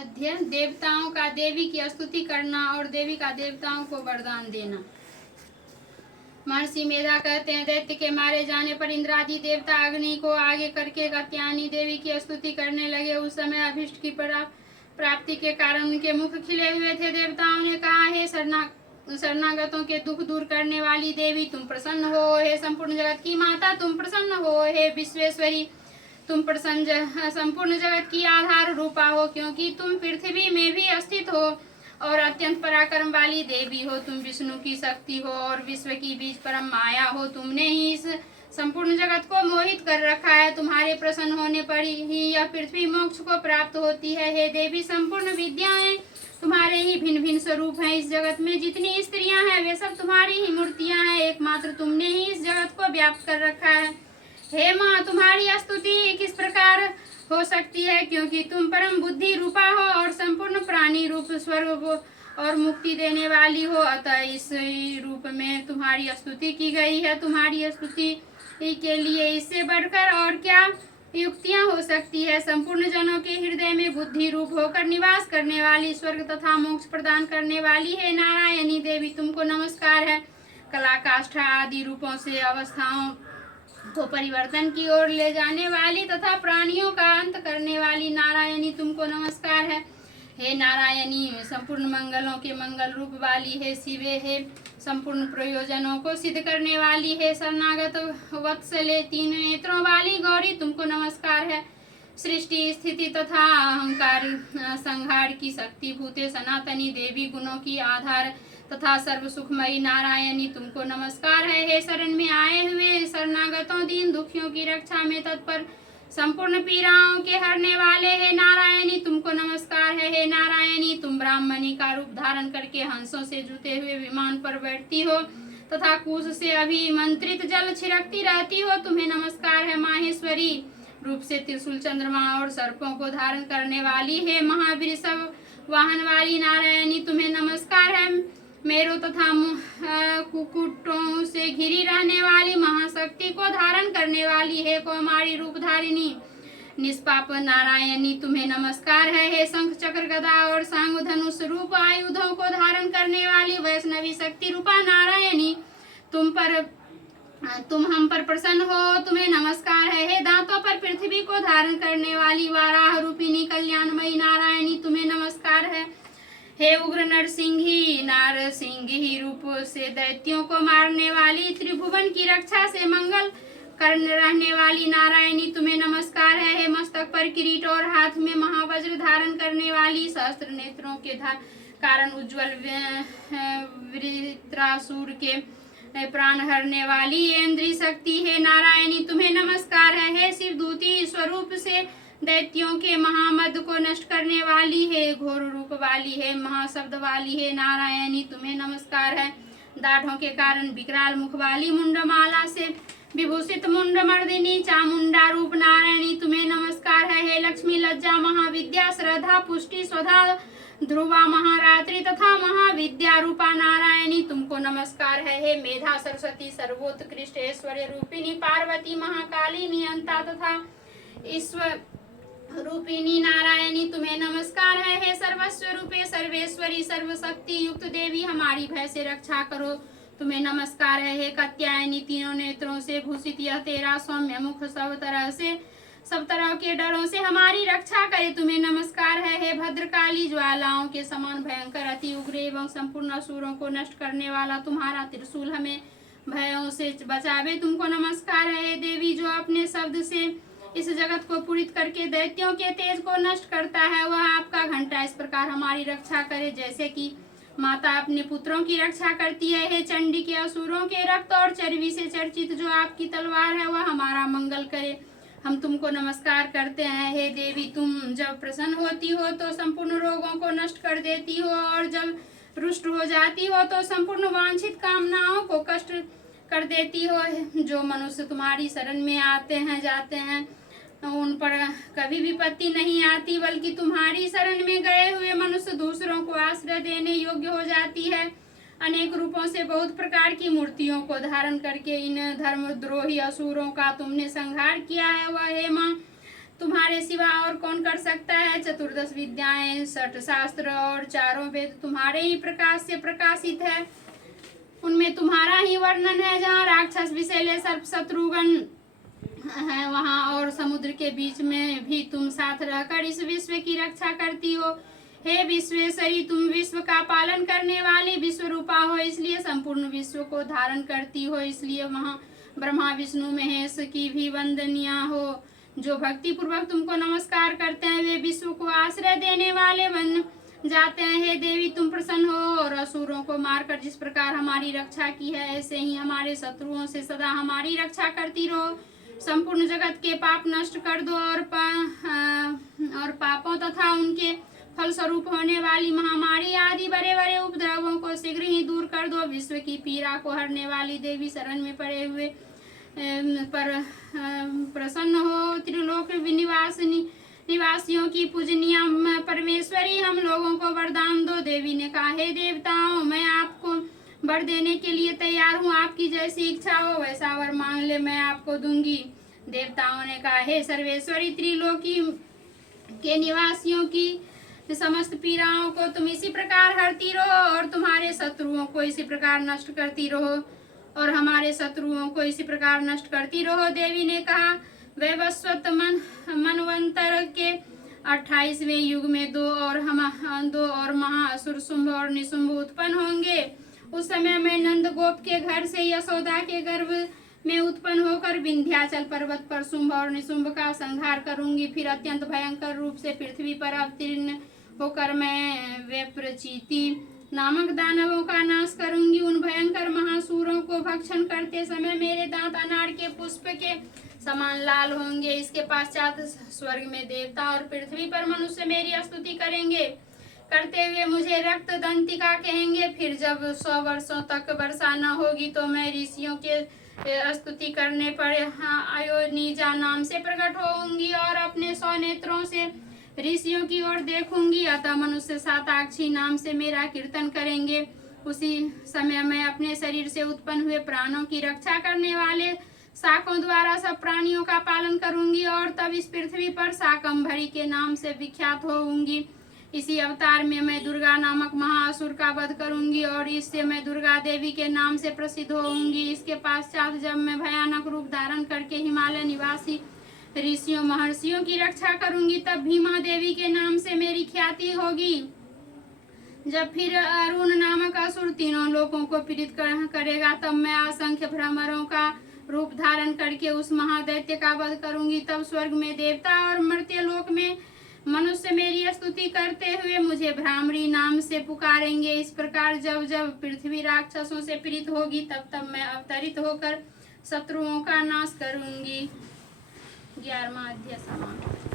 अध्ययन देवताओं का देवी की स्तुति करना और देवी का देवताओं को वरदान देना। महर्षि मेधा कहते हैं, दैत्य के मारे जाने पर इंद्रादि देवता अग्नि को आगे करके कात्यायनी देवी की स्तुति करने लगे। उस समय अभिष्ट की प्राप्ति के कारण उनके मुख खिले हुए थे। देवताओं ने कहा, हे शरणागतों के दुख दूर करने वाली देवी, तुम प्रसन्न हो। हे संपूर्ण जगत की माता, तुम प्रसन्न हो। हे विश्वेश्वरी, तुम संपूर्ण जगत की आधार रूपा हो, क्योंकि तुम पृथ्वी में भी स्थित हो और अत्यंत पराक्रम वाली देवी हो। तुम विष्णु की शक्ति हो और विश्व की बीज परम माया हो। तुमने ही इस संपूर्ण जगत को मोहित कर रखा है। तुम्हारे प्रसन्न होने पर ही यह पृथ्वी मोक्ष को प्राप्त होती है। हे देवी, संपूर्ण विद्याएं तुम्हारे ही भिन्न भिन्न स्वरूप हैं। इस जगत में जितनी स्त्रियां हैं वे सब तुम्हारी ही मूर्तियां हैं। एकमात्र तुमने ही इस जगत को व्याप्त कर रखा है। हे माँ, तुम्हारी स्तुति किस प्रकार हो सकती है, क्योंकि तुम परम बुद्धि रूपा हो और संपूर्ण प्राणी रूप स्वरूप और मुक्ति देने वाली हो। अतः इस रूप में तुम्हारी स्तुति की गई है। तुम्हारी स्तुति के लिए इससे बढ़कर और क्या युक्तियां हो सकती है। संपूर्ण जनों के हृदय में बुद्धि रूप होकर निवास करने वाली, स्वर्ग तथा मोक्ष प्रदान करने वाली है नारायणी देवी, तुमको नमस्कार है। कला, काष्ठा आदि रूपों से अवस्थाओं को परिवर्तन की ओर ले जाने वाली तथा प्राणियों का अंत करने वाली नारायणी, तुमको नमस्कार है। हे नारायणी, संपूर्ण मंगलों के मंगल रूप वाली है शिवे, हे संपूर्ण प्रयोजनों को सिद्ध करने वाली है शरणागत वत्सले, तीन नेत्रों वाली गौरी, तुमको नमस्कार है। सृष्टि, स्थिति तथा अहंकार संहार की शक्ति भूते सनातनी देवी, गुणों की आधार तथा सर्व सुखमयी नारायणी, तुमको नमस्कार है। हे शरण में आए हुए शरणागतों, दीन दुखियों की रक्षा में तत्पर, संपूर्ण पीड़ाओं के हरने वाले हे नारायणी, तुमको नमस्कार है। हे नारायणी, तुम ब्राह्मणी का रूप धारण करके हंसों से जुते हुए विमान पर बैठती हो तथा कुश से अभिमंत्रित जल छिड़कती रहती हो, तुम्हें नमस्कार है। माहेश्वरी रूप से त्रिशूल, चंद्रमा और सर्पों को धारण करने वाली है महावीर सब वाहन वाली नारायणी, तुम्हें नमस्कार है। मेरु तथा कुकुटों से घिरी रहने वाली महाशक्ति को धारण करने वाली है कौमारी रूप धारिणी निष्पाप नारायणी, तुम्हें नमस्कार है। हे शंख, चक्र, गदा और सांग धनुष रूप आयुधों को धारण करने वाली वैष्णवी शक्ति रूपा नारायणी, तुम हम पर प्रसन्न हो, तुम्हें नमस्कार है। हे दांतों पर पृथ्वी को धारण करने वाली वाराह रूपिणी कल्याणमयी नारायणी, तुम्हें नमस्कार है। हे उग्र नारसिंही रूप से दैत्यों को मारने वाली, त्रिभुवन की रक्षा से मंगल कर रहने वाली नारायणी, तुम्हें नमस्कार है। हे मस्तक पर किरीट और हाथ में महावज्र धारण करने वाली, सहस्त्र नेत्रों के कारण उज्ज्वल वृत्रासुर के प्राण हरने वाली इंद्री शक्ति है नारायणी, तुम्हें नमस्कार है। हे शिवदूती स्वरूप से दैत्यों के महामद को नष्ट करने वाली है, घोर रूप वाली है, महाशब्द वाली है नारायणी, तुम्हें नमस्कार है। दाढ़ों के कारण विकराल मुख वाली, मुंडमाला से विभूषित मुंड मर्दिनी चामुंडा रूप नारायणी, तुम्हें नमस्कार है। हे लक्ष्मी, लज्जा, महाविद्या, श्रद्धा, पुष्टि, स्वधा, ध्रुवा, महारात्रि तथा महाविद्या रूपा नारायणी, तुमको नमस्कार है। हे मेधा, सरस्वती, सर्वोत्कृष्ट ऐश्वर्य रूपिणी पार्वती, महाकाली, नियंता तथा ईश्वर रूपिणी नारायणी, तुम्हें नमस्कार है। हे सर्वस्व रूपे सर्वेश्वरी, सर्वशक्ति युक्त देवी, हमारी भय से रक्षा करो, तुम्हें नमस्कार है। हे कात्यायनी, तीनों नेत्रों से भूषित यह तेरा सौम्य मुख सब तरह के डरों से हमारी रक्षा करे, तुम्हें नमस्कार है। हे भद्रकाली, ज्वालाओं के समान भयंकर, अति उग्र एवं संपूर्ण असुरों को नष्ट करने वाला तुम्हारा त्रिशूल हमें भयों से बचावे, तुमको नमस्कार है। हे देवी, जो अपने शब्द से इस जगत को पूरित करके दैत्यों के तेज को नष्ट करता है, वह आपका घंटा इस प्रकार हमारी रक्षा करे, जैसे कि माता अपने पुत्रों की रक्षा करती है। हे चंडी के असुरों के रक्त और चर्बी से चर्चित जो आपकी तलवार है, वह हमारा मंगल करे, हम तुमको नमस्कार करते हैं। हे देवी, तुम जब प्रसन्न होती हो तो संपूर्ण रोगों को नष्ट कर देती हो और जब रुष्ट हो जाती हो तो संपूर्ण वांछित कामनाओं को कष्ट कर देती हो। जो मनुष्य तुम्हारी शरण में आते हैं जाते हैं उन पर कभी विपत्ति नहीं आती, बल्कि तुम्हारी शरण में गए हुए मनुष्य दूसरों को आश्रय देने योग्य हो जाती है। अनेक रूपों से बहुत प्रकार की मूर्तियों को धारण करके इन धर्मद्रोही असुरों का तुमने संहार किया है। वह हे मां, तुम्हारे सिवा और कौन कर सकता है। चतुर्दश विद्याएं, 6 शास्त्र और 4 वेद तुम्हारे ही प्रकाश से प्रकाशित है, उनमें तुम्हारा ही वर्णन है। जहाँ राक्षस विषैले सर्प शत्रुघ्न है वहाँ और समुद्र के बीच में भी तुम साथ रहकर इस विश्व की रक्षा करती हो। हे विश्वेश्वरी, तुम विश्व का पालन करने वाली विश्व रूपा हो, इसलिए संपूर्ण विश्व को धारण करती हो, इसलिए वहाँ ब्रह्मा विष्णु महेश की भी वंदनीय हो। जो भक्ति पूर्वक तुमको नमस्कार करते हैं वे विश्व को आश्रय देने वाले बन जाते हैं। हे देवी, तुम प्रसन्न हो और असुरों को मारकर जिस प्रकार हमारी रक्षा की है, ऐसे ही हमारे शत्रुओं से सदा हमारी रक्षा करती रहो। संपूर्ण जगत के पाप नष्ट कर दो और पापों तथा उनके फलस्वरूप होने वाली महामारी आदि बड़े बड़े उपद्रवों को शीघ्र ही दूर कर दो। विश्व की पीड़ा को हरने वाली देवी, शरण में पड़े हुए पर प्रसन्न हो। त्रिलोक निवासियों की पूजनीय परमेश्वरी, हम लोगों को वरदान दो। देवी ने कहा, हे देवताओं, मैं आपको वर देने के लिए तैयार हूँ, आपकी जैसी इच्छा हो वैसा वर मांग ले, मैं आपको दूंगी। देवताओं ने कहा, हे सर्वेश्वरी, त्रिलोकी के निवासियों की समस्त पीड़ाओं को तुम इसी प्रकार हरती रहो और तुम्हारे शत्रुओं को इसी प्रकार नष्ट करती रहो और हमारे शत्रुओं को इसी प्रकार नष्ट करती रहो। देवी ने कहा, वैवस्वत मनवंतर के 28वें युग में दो और महाअसुर शुंभ और निशुंभ उत्पन्न होंगे। उस समय मैं नंद गोप के घर से यशोदा के गर्भ में उत्पन्न होकर विंध्याचल पर्वत पर शुंभ और निशुंभ का संहार करूंगी। फिर अत्यंत भयंकर रूप से पृथ्वी पर अवतीर्ण होकर मैं वेप्रचीति नामक दानवों का नाश करूंगी। उन भयंकर महासुरों को भक्षण करते समय मेरे दांत अनार के पुष्प के समान लाल होंगे। इसके पश्चात स्वर्ग में देवता और पृथ्वी पर मनुष्य मेरी स्तुति करेंगे, करते हुए मुझे रक्त दंतिका कहेंगे। फिर जब 100 वर्षों तक वर्षा न होगी तो मैं ऋषियों के स्तुति करने पर अयोनिजा नाम से प्रकट होऊंगी और अपने 100 नेत्रों से ऋषियों की ओर देखूंगी। अतः मनुष्य साताक्षी नाम से मेरा कीर्तन करेंगे। उसी समय मैं अपने शरीर से उत्पन्न हुए प्राणों की रक्षा करने वाले शाकों द्वारा सब प्राणियों का पालन करूंगी और तब इस पृथ्वी पर शाकंभरी के नाम से विख्यात होऊंगी। इसी अवतार में मैं दुर्गा नामक महाअसुर का वध करूंगी और इससे मैं दुर्गा देवी के नाम से प्रसिद्ध होऊंगी। इसके पश्चात जब मैं भयानक रूप धारण करके हिमालय निवासी ऋषियों महर्षियों की रक्षा करूंगी तब भीमा देवी के नाम से मेरी ख्याति होगी। जब फिर अरुण नामक असुर तीनों लोगों को पीड़ित करेगा तब मैं असंख्य भ्रमरों का रूप धारण करके उस महादैत्य का वध करूंगी। तब स्वर्ग में देवता और मर्त्य लोक में मनुष्य मेरी स्तुति करते हुए मुझे भ्रामरी नाम से पुकारेंगे। इस प्रकार जब जब पृथ्वी राक्षसों से पीड़ित होगी तब तब मैं अवतरित होकर शत्रुओं का नाश करूंगी। 11वां अध्याय समाप्त।